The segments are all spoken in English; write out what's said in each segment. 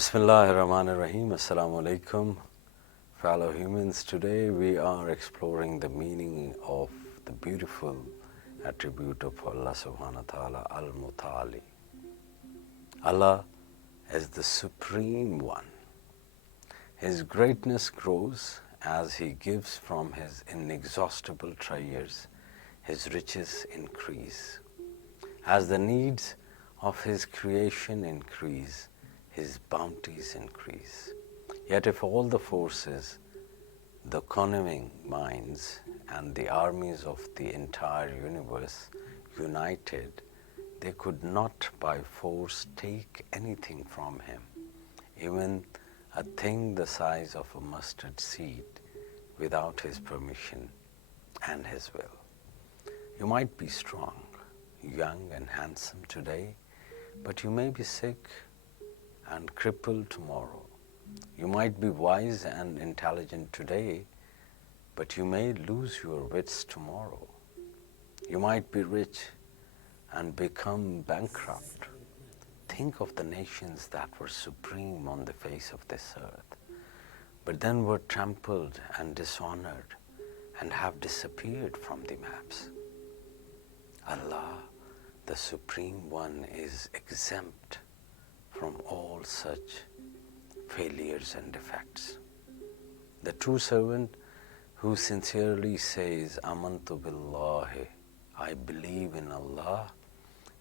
Bismillahirrahmanirrahim. Assalamu alaikum, fellow humans. Today we are exploring the meaning of the beautiful attribute of Allah subhanahu wa ta'ala, al-Mutali. Allah is the Supreme One. His greatness grows as He gives from His inexhaustible treasures. His riches increase. As the needs of His creation increase, His bounties increase. Yet if all the forces, the conniving minds, and the armies of the entire universe united, they could not by force take anything from Him, even a thing the size of a mustard seed, without His permission and His will. You might be strong, young and handsome today, but you may be sick and crippled tomorrow. You might be wise and intelligent today, but you may lose your wits tomorrow. You might be rich and become bankrupt. Think of the nations that were supreme on the face of this earth, but then were trampled and dishonored and have disappeared from the maps. Allah, the Supreme One, is exempt from all such failures and defects. The true servant who sincerely says, Amantu billahi, I believe in Allah,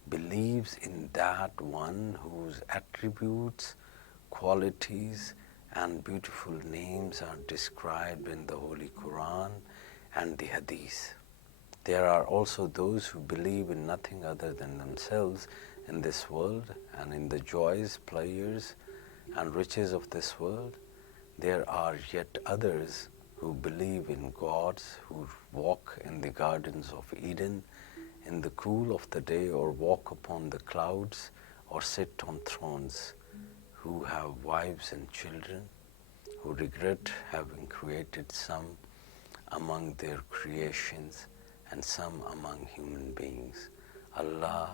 believes in that one whose attributes, qualities, and beautiful names are described in the Holy Quran and the Hadith. There are also those who believe in nothing other than themselves in this world and in the joys, pleasures, and riches of this world. There are yet others who believe in gods, who walk in the gardens of Eden in the cool of the day, or walk upon the clouds, or sit on thrones, who have wives and children, who regret having created some among their creations and some among human beings. Allah,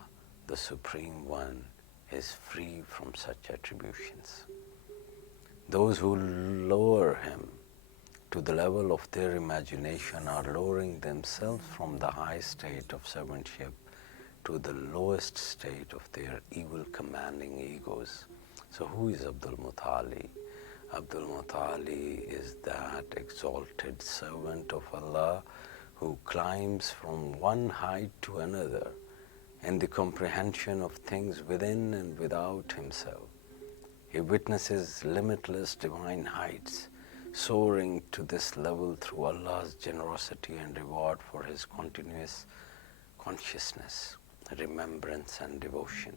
the Supreme One, is free from such attributions. Those who lower Him to the level of their imagination are lowering themselves from the high state of servantship to the lowest state of their evil commanding egos. So who is Abdul Mutali? Abdul Mutali is that exalted servant of Allah who climbs from one height to another in the comprehension of things within and without himself. He witnesses limitless divine heights, soaring to this level through Allah's generosity and reward for his continuous consciousness, remembrance and devotion.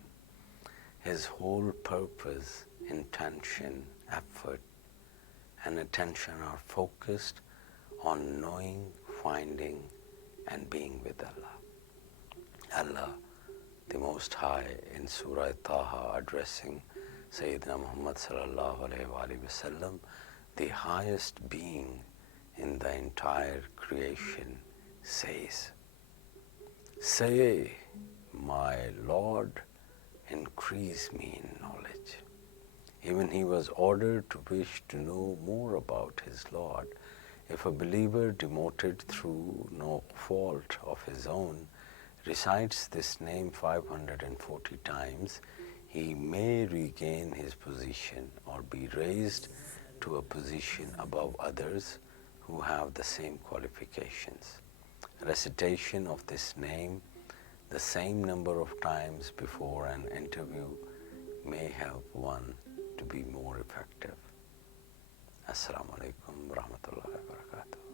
His whole purpose, intention, effort, and attention are focused on knowing, finding, and being with Allah. Allah, the Most High, in Surah Taha, addressing Sayyidina Muhammad sallallahu alayhi wa sallam, the highest being in the entire creation, says, Say, my Lord, increase me in knowledge. Even he was ordered to wish to know more about his Lord. If a believer, demoted through no fault of his own, recites this name 540 times, he may regain his position or be raised to a position above others who have the same qualifications. Recitation of this name the same number of times before an interview may help one to be more effective. Assalamu alaikum wa rahmatullahi wa barakatuh.